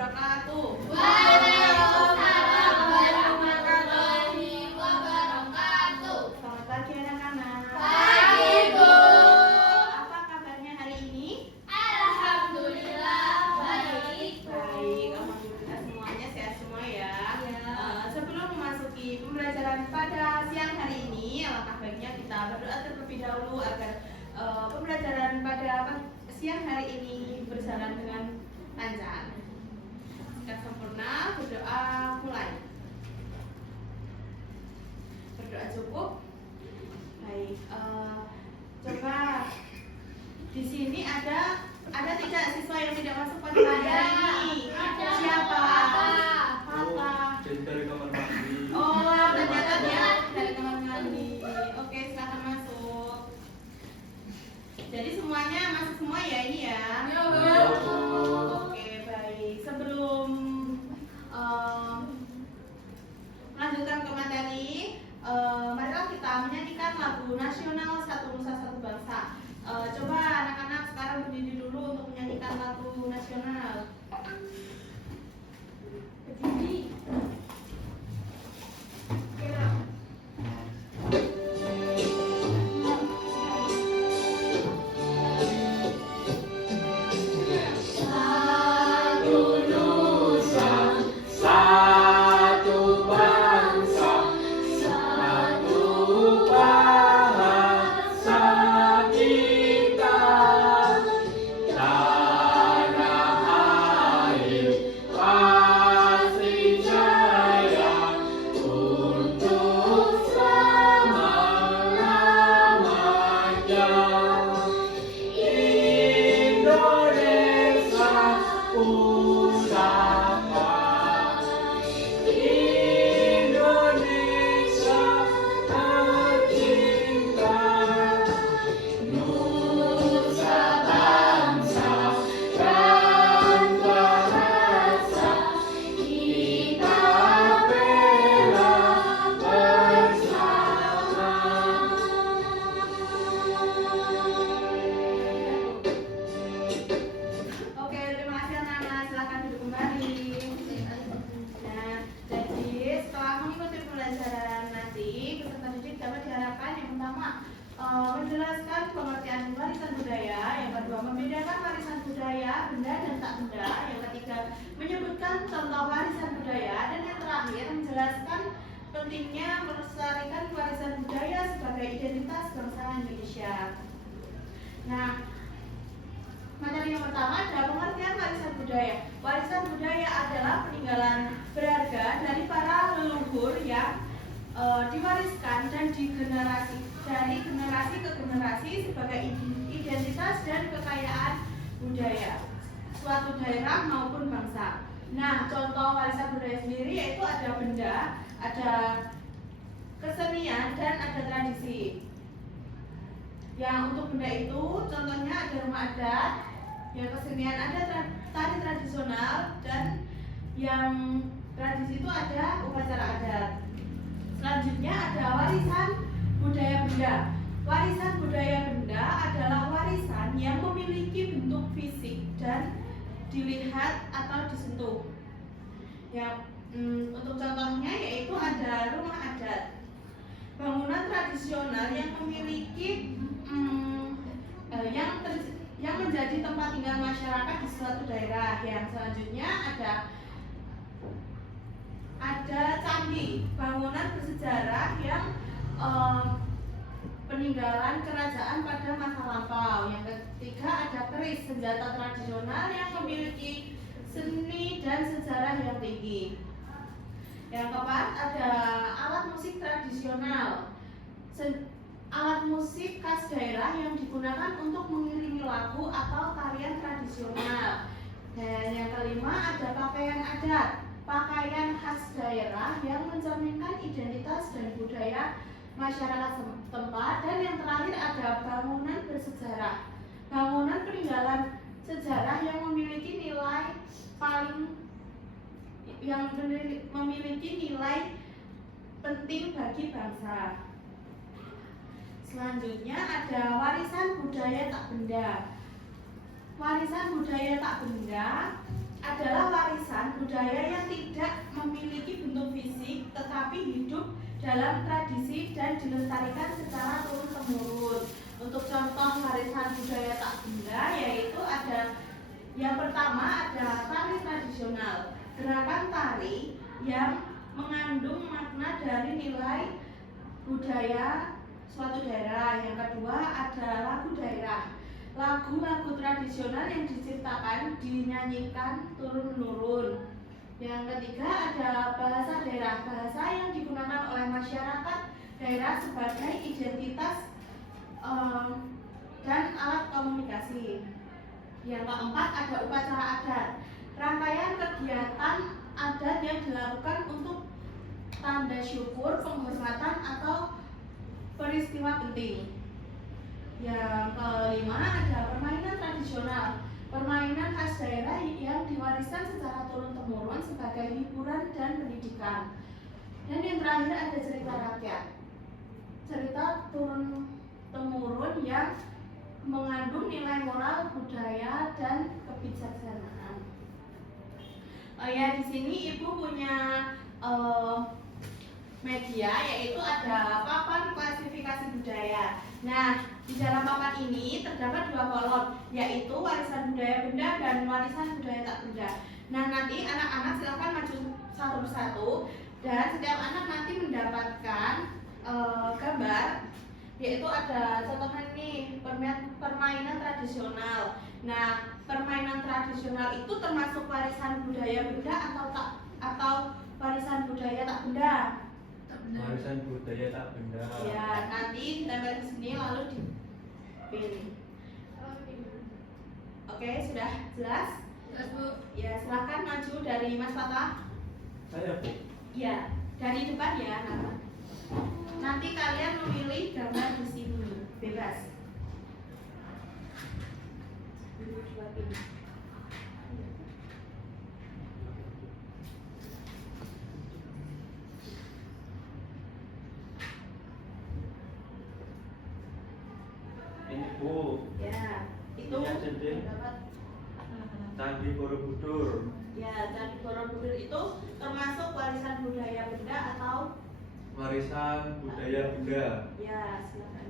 wabarakatuh. Waalaikumsalam warahmatullahi wabarakatuh. Selamat pagi anak-anak. Pagi, Bu. Apa kabarnya hari ini? Alhamdulillah baik. Baik, alhamdulillah semuanya sehat semua ya. Ya. Sebelum memasuki pembelajaran pada siang hari ini, alangkah baiknya kita berdoa terlebih dahulu agar pembelajaran pada siang hari ini berjalan dengan lancar. Jika sempurna, berdoa mulai. Berdoa cukup. Baik, coba di sini ada tidak siswa yang tidak masuk pada pelajaran ini? Ada. Siapa? Papa. Jadi dari kamar mandi. Oh, ternyata dia dari kamar mandi. Oke, silakan masuk. Jadi semuanya masuk semua ya ini ya? Ya, Bu. Oke, baik. Sebelum melanjutkan ke materi, marilah kita menyanyikan lagu nasional Satu Nusa Satu Bangsa. Coba anak-anak sekarang berdiri dulu untuk menyanyikan lagu nasional. Berdiri. Satu Nusa, satu bangsa, satu bahasa kita. Tanah air pasti jaya untuk selama-lamanya. Indonesia pusaka, Indonesia tercinta, Nusa bangsa dan bahasa kita bela bersama. Oke, terima kasih anak-anak. Silakan duduk kembali. Nah, jadi setelah mengikuti pembelajaran nanti, peserta didik dapat diharapkan yang pertama menjelaskan pengertian warisan budaya, yang kedua membedakan warisan budaya benda dan tak benda, yang ketiga menyebutkan contoh warisan budaya, dan yang terakhir menjelaskan pentingnya melestarikan warisan budaya sebagai identitas bangsa Indonesia. Nah, materi yang pertama adalah pengertian warisan budaya. Warisan budaya adalah peninggalan berharga dari para leluhur yang diwariskan dan dari generasi ke generasi sebagai identitas dan kekayaan budaya suatu daerah maupun bangsa. Nah, contoh warisan budaya sendiri yaitu ada benda, ada kesenian, dan ada tradisi. Yang untuk benda itu contohnya ada rumah adat, yang kesenian ada tari tradisional, dan yang tradisi itu ada upacara adat. Selanjutnya ada warisan budaya benda. Warisan budaya benda adalah warisan yang memiliki bentuk fisik dan dilihat atau disentuh. Ya, untuk contohnya yaitu ada rumah adat, bangunan tradisional yang memiliki yang menjadi tempat tinggal masyarakat di suatu daerah. Yang selanjutnya ada candi, bangunan bersejarah yang peninggalan kerajaan pada masa lampau. Yang ketiga ada keris, senjata tradisional yang memiliki seni dan sejarah yang tinggi. Yang keempat ada alat musik tradisional, alat musik khas daerah yang digunakan untuk mengiringi lagu atau tarian tradisional. Dan yang kelima ada pakaian adat, pakaian khas daerah yang mencerminkan identitas dan budaya masyarakat setempat. Dan yang terakhir ada bangunan bersejarah, bangunan peninggalan sejarah yang memiliki nilai penting bagi bangsa. Selanjutnya ada warisan budaya tak benda. Warisan budaya tak benda adalah warisan budaya yang tidak memiliki bentuk fisik tetapi hidup dalam tradisi dan dilestarikan secara turun-temurun. Untuk contoh warisan budaya tak benda yaitu ada yang pertama ada tari tradisional, gerakan tari yang mengandung makna dari nilai budaya suatu daerah. Yang kedua ada lagu daerah, lagu-lagu tradisional yang diciptakan dinyanyikan turun-menurun. Yang ketiga ada bahasa daerah, bahasa yang digunakan oleh masyarakat daerah sebagai identitas dan alat komunikasi. Yang keempat ada upacara adat, rangkaian kegiatan adat yang dilakukan untuk tanda syukur, penghormatan atau peristiwa penting. Yang kelima ada permainan tradisional, permainan khas daerah yang diwariskan secara turun-temurun sebagai hiburan dan pendidikan. Dan yang terakhir ada cerita rakyat, cerita turun-temurun yang mengandung nilai moral, budaya, dan kebijaksanaan. Ya di sini ibu punya media, yaitu ada papan klasifikasi budaya. Nah, di dalam papan ini terdapat 2 kolom, yaitu warisan budaya benda dan warisan budaya tak benda. Nah, nanti anak-anak silakan maju satu persatu dan setiap anak nanti mendapatkan gambar, yaitu ada contohnya nih permainan tradisional. Nah, permainan tradisional itu termasuk warisan budaya benda atau warisan budaya tak benda? Warisan budaya tak benda. Ya, nanti ditempel di sini lalu dipilih. Oke, sudah jelas? Jelas, Bu. Ya, silakan maju dari Mas Fatah. Saya, Bu. Ya, dari depan ya, Nana. Nanti kalian memilih gambar di sini, bebas. Ini, Bu. Ya, itu Ini jenting dapat. Candi Borobudur. Ya, Candi Borobudur itu termasuk warisan budaya benda atau? Warisan budaya benda. Ya, silakan.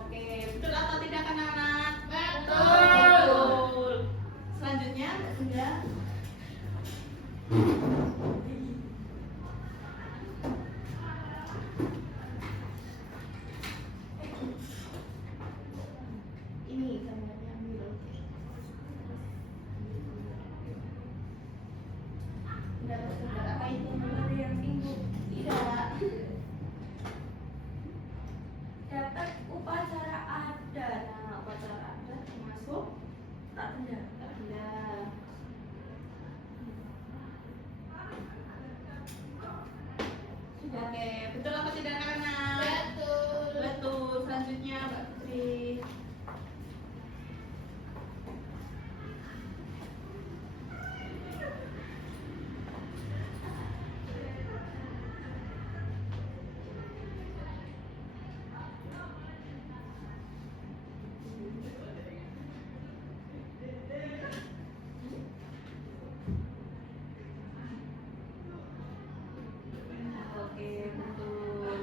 Oke, betul atau tidak anak-anak? Betul. Selanjutnya, Bunda. Ini gambarnya biru. Dapat gambar apa itu? Gambar yang minggu? Tidak. Dapat upacara adat. Nah, upacara adat termasuk tak benda. Tak benda. Oke, betul apa tidak anak-anak? Betul. Betul. Selanjutnya Mbak Putri. Oke, betul.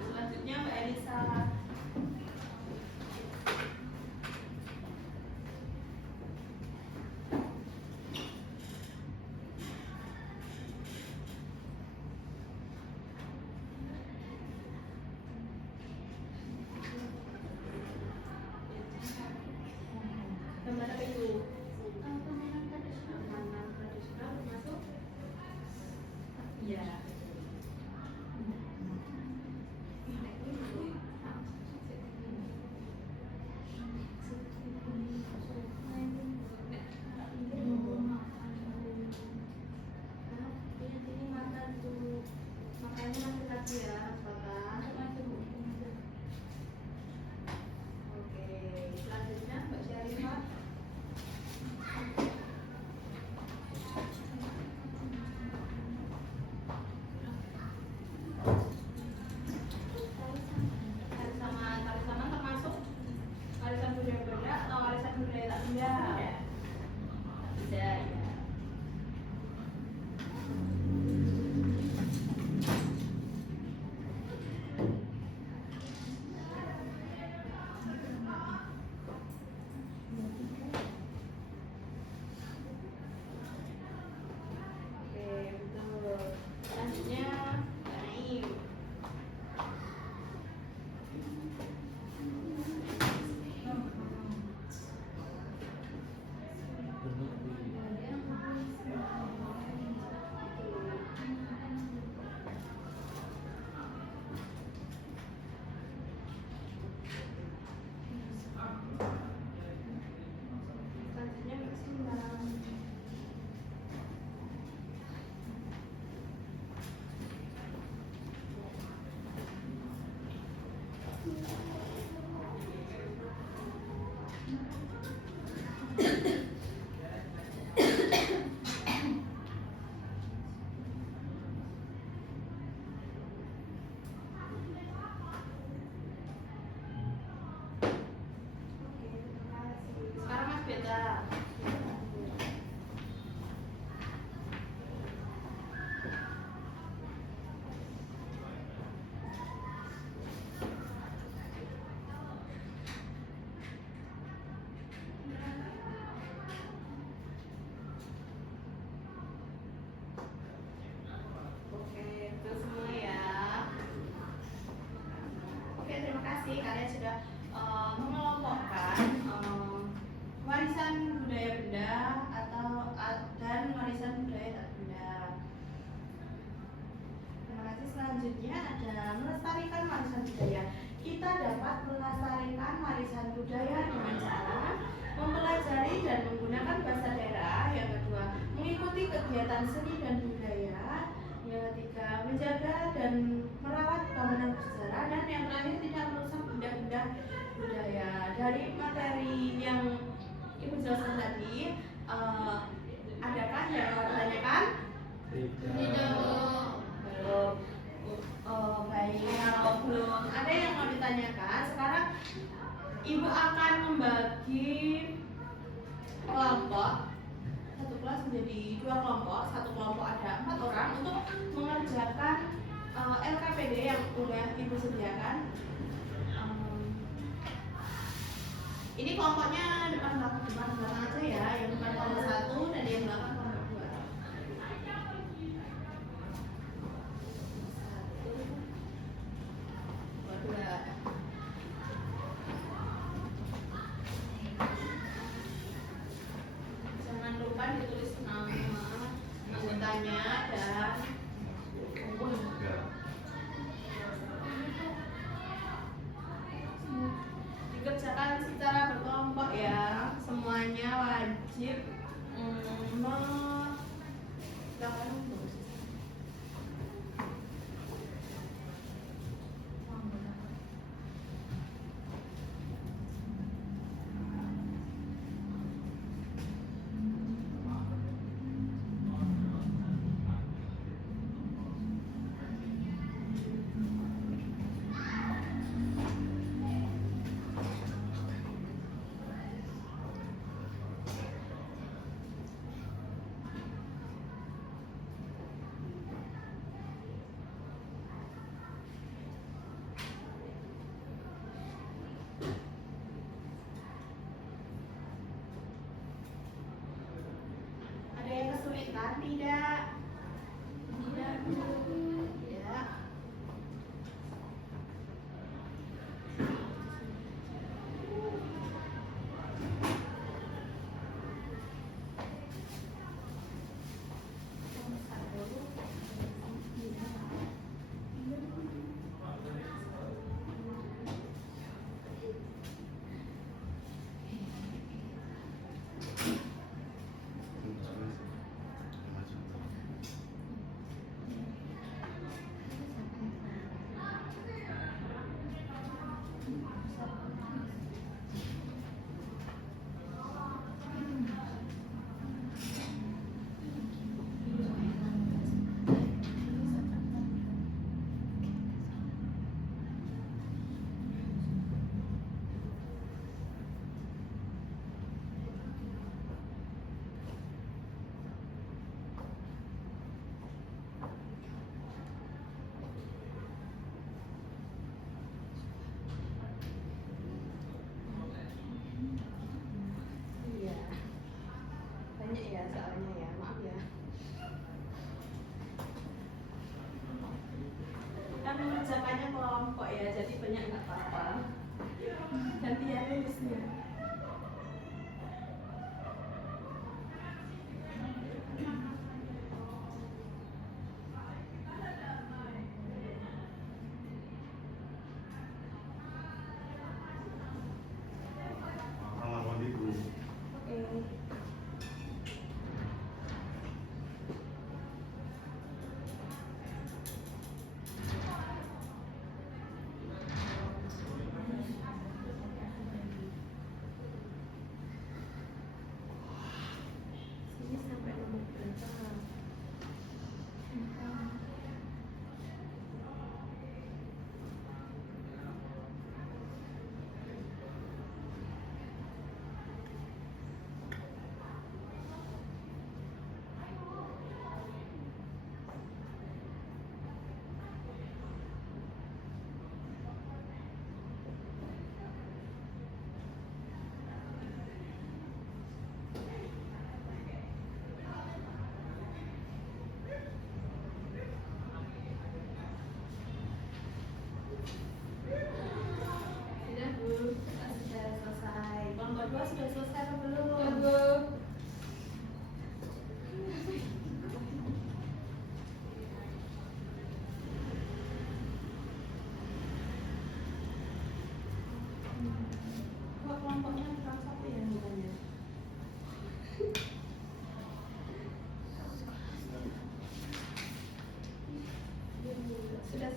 selanjutnya ada melestarikan warisan budaya. Kita dapat melestarikan warisan budaya dengan cara mempelajari dan menggunakan bahasa daerah. Yang kedua, mengikuti kegiatan seni dan budaya. Yang ketiga, menjaga dan merawat bangunan bersejarah. Dan yang terakhir, tidak merusak benda-benda budaya. Dari materi yang Ibu jelaskan tadi, adakah yang mau ditanyakan? Tidak, Bu. Belum. Baik, kalau belum ada yang mau ditanyakan, sekarang Ibu akan membagi kelompok, satu kelas menjadi 2 kelompok. Satu kelompok ada 4 orang untuk mengerjakan LKPD yang sudah Ibu sediakan. Ini kelompoknya depan belakang aja ya, yang depan kelompok 1 dan yang belakang kelompok 2. Jangan lupa ditulis nama anggotanya dan dikerjakan secara berkelompok ya. Semuanya wajib melakukan kesulitan tidak? Tidak. Tidak. Mengerjakannya kelompok ya, jadi banyak nggak apa-apa. Gantian nulisnya.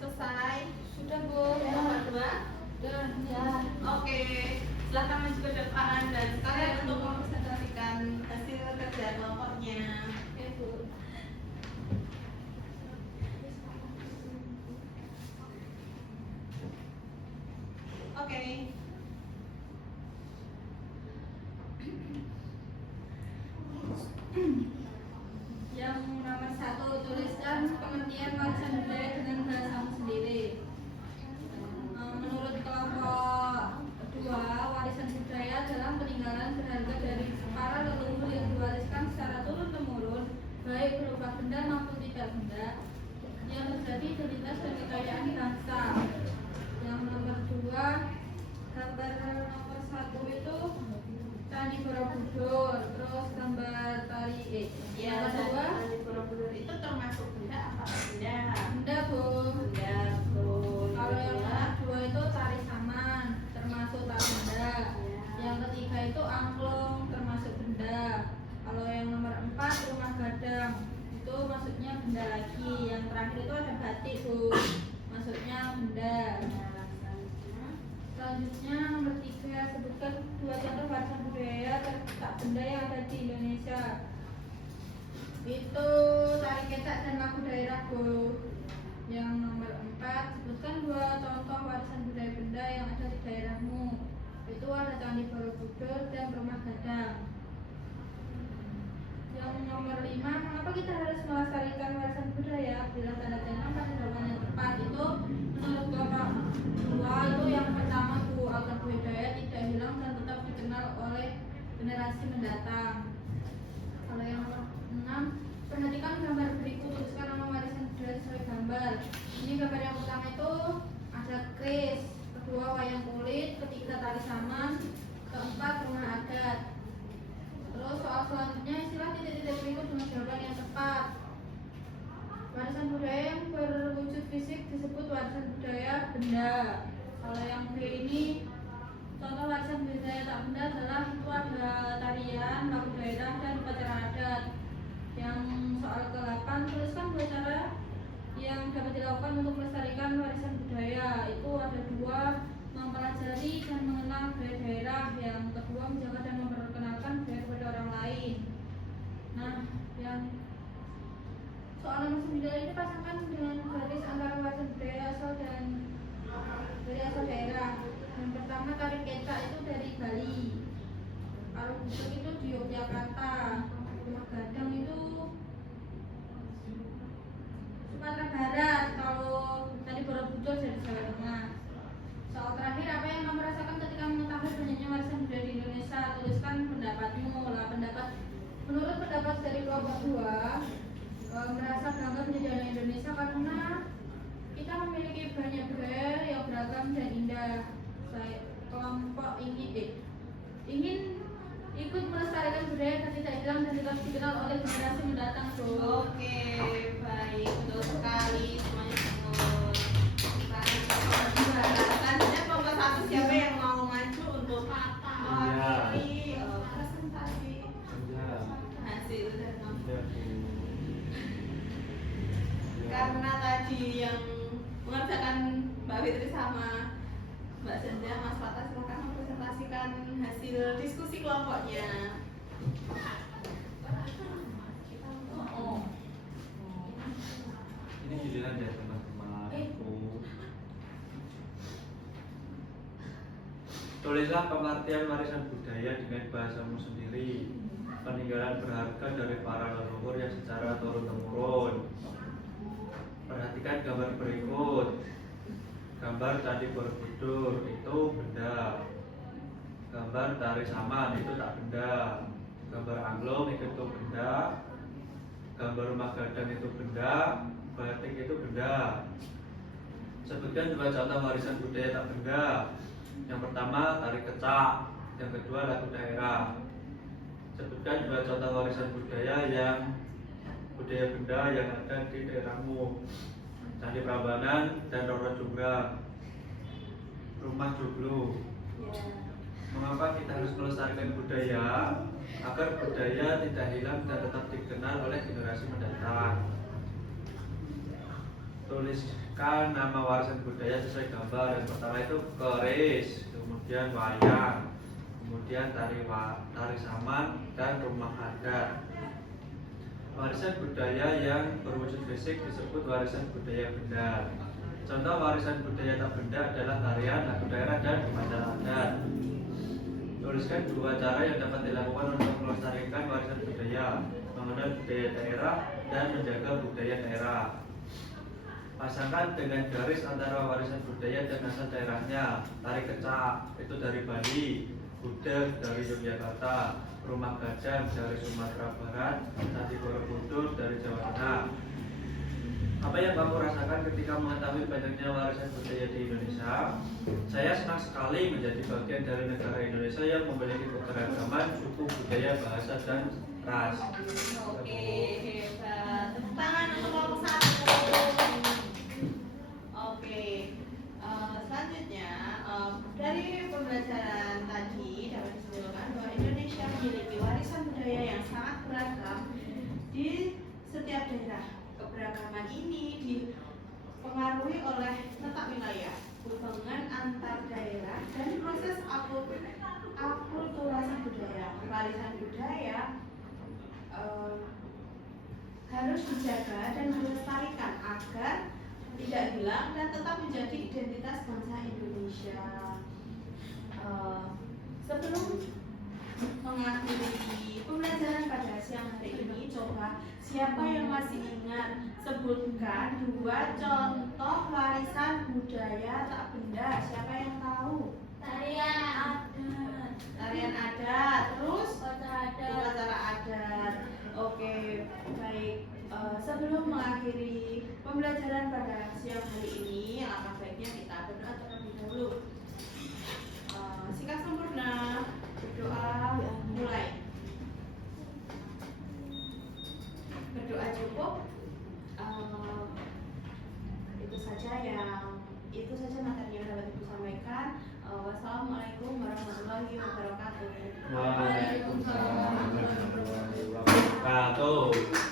selesai? Sudah Bu. Yang nomor 2? Sudah. Ya. Oke, silakan maju ke depan dan sekalian untuk mempresentasikan hasil kerja kelompoknya. Oke Bu. Oke. Yang nomor 1, tuliskan pengertian warisan budaya dengan bahasamu sendiri. Menurut kelompok 2, warisan budaya adalah peninggalan berharga dari para leluhur yang diwariskan secara turun-temurun, baik berupa benda maupun tidak benda, yang menjadi identitas dan kekayaan bangsa. Yang nomor 2, gambar nomor 1 itu Candi Borobudur, terus gambar tari Ya, nomor 2 Candi Borobudur itu termasuk benda apa benda? benda Bu. Benda, betul. Kalau yang Kedua, nomor 2 itu tari saman, termasuk tak benda. Yang ketiga itu angklung, termasuk benda. Kalau yang nomor 4 rumah gadang, itu maksudnya benda lagi. Yang terakhir itu ada batik Bu, maksudnya benda. Selanjutnya nomor 3, sebutkan 2 contoh warisan budaya tak benda yang ada di Indonesia. Itu tari kecak dan lagu daerah Bu. Yang nomor 4, sebutkan 2 contoh warisan budaya benda yang ada di daerahmu. Itu ada Candi Borobudur dan Rumah Gadang. Yang nomor 5, mengapa kita harus melestarikan warisan budaya? Bila tanda tanya pada jawaban yang tepat. Itu menurut kelompok 2 itu yang pertama Bu, agar budaya tidak hilang dan tetap dikenal oleh generasi mendatang. Kalau yang nomor 6, perhatikan gambar berikut, tuliskan nama warisan budaya sesuai gambar. Ini gambar yang pertama itu ada kris, kedua wayang kulit, ketiga tari saman, keempat rumah adat. Terus soal selanjutnya istilah titik-titik berikut dengan jawaban yang tepat. Warisan budaya yang berwujud fisik disebut warisan budaya benda. Kalau yang B ini contoh warisan budaya tak benda adalah itu ada tarian, lagu daerah, dan upacara adat. Yang soal ke-8, tuliskan 2 cara yang dapat dilakukan untuk melestarikan warisan budaya. Itu ada 2, mempelajari dan mengenal budaya daerah. Yang kedua, menjaga dan memperkenalkan budaya kepada orang lain. Nah, yang soal nomor 9 ini pasangkan dengan garis antara warisan budaya asal dan dari asal daerah. Yang pertama tari kecak itu dari Bali, kalau busuk itu di Yogyakarta, rumah gadang itu Sumatera Barat, kalau Candi Borobudur dari Jawa Tengah. Soal terakhir, apa yang kamu rasakan ketika mengetahui banyaknya warisan budaya di Indonesia? Tuliskan pendapatmu. Menurut pendapat dari kelompok 2, merasa bangga menjadi orang Indonesia karena kita memiliki banyak budaya yang beragam dan indah. Kelompok ingin ikut melestarikan budaya dan tidak hilang dan tetap dikenal oleh generasi mendatang. oke, baik, betul sekali, semuanya betul. Selanjutnya kelompok 1, siapa yang mau maju untuk mewakili presentasi hasil dari Ya, Bu. karena tadi yang mengerjakan Mbak Fitri sama Mbak Zenda, Mas Fata silakan mempresentasikan hasil diskusi kelompoknya. Ini giliran ya teman-temanku. Tulislah pengertian warisan budaya dengan bahasamu sendiri. Peninggalan berharga dari para leluhur yang secara turun-temurun. Perhatikan gambar berikut. Gambar Candi Borobudur itu benda. Gambar tari saman itu tak benda. Gambar angklung itu benda. Gambar rumah gadang itu benda. Batik itu benda. Sebutkan 2 contoh warisan budaya tak benda. Yang pertama tari kecak, yang kedua lagu daerah. Sebutkan 2 contoh warisan budaya benda yang ada di daerahmu. Candi Prambanan dan Roro Jonggrang. Rumah Joglo. Mengapa kita harus melestarikan budaya? Agar budaya tidak hilang dan tetap dikenal oleh generasi mendatang. tuliskan nama warisan budaya sesuai gambar. Yang pertama itu keris, kemudian wayang, kemudian tari saman, dan rumah adat. Warisan budaya yang berwujud fisik disebut warisan budaya benda. Contoh warisan budaya tak benda adalah tarian, lagu daerah, dan upacara adat. Tuliskan dua cara yang dapat dilakukan untuk melestarikan warisan budaya: mengenal budaya daerah dan menjaga budaya daerah. Pasangkan dengan garis antara warisan budaya dan asal daerahnya. Tari kecak itu dari Bali, gudeg dari Yogyakarta, rumah gajah dari Sumatera Barat, Candi Borobudur dari Jawa Tengah. Apa yang kamu rasakan ketika mengetahui banyaknya warisan budaya di Indonesia? Saya senang sekali menjadi bagian dari negara Indonesia yang memiliki keberagaman suku, budaya, bahasa, dan ras. Oke, hebat. Tepuk tangan untuk kelompok satu. Oke, selanjutnya dari pembelajaran tadi dapat disimpulkan bahwa Indonesia memiliki warisan budaya yang sangat beragam di setiap daerah. Keberagaman ini dipengaruhi oleh letak wilayah, hubungan antar daerah, dan proses akulturasi budaya. Warisan budaya harus dijaga dan dilestarikan agar tidak hilang dan tetap menjadi identitas bangsa Indonesia. Sebelum mengakhiri pembelajaran pada siang hari ini, coba siapa yang masih ingat sebutkan dua contoh warisan budaya tak benda. Siapa yang tahu? Tarian adat, terus upacara adat. Oke, baik. Sebelum mengakhiri pembelajaran pada siang hari ini, alangkah baiknya kita berdoa terlebih dahulu. Sikap sempurna, berdoa mulai. Berdoa cukup. Itu saja materi yang dapat Ibu sampaikan. Wassalamualaikum warahmatullahi wabarakatuh. Waalaikumsalam warahmatullahi wabarakatuh.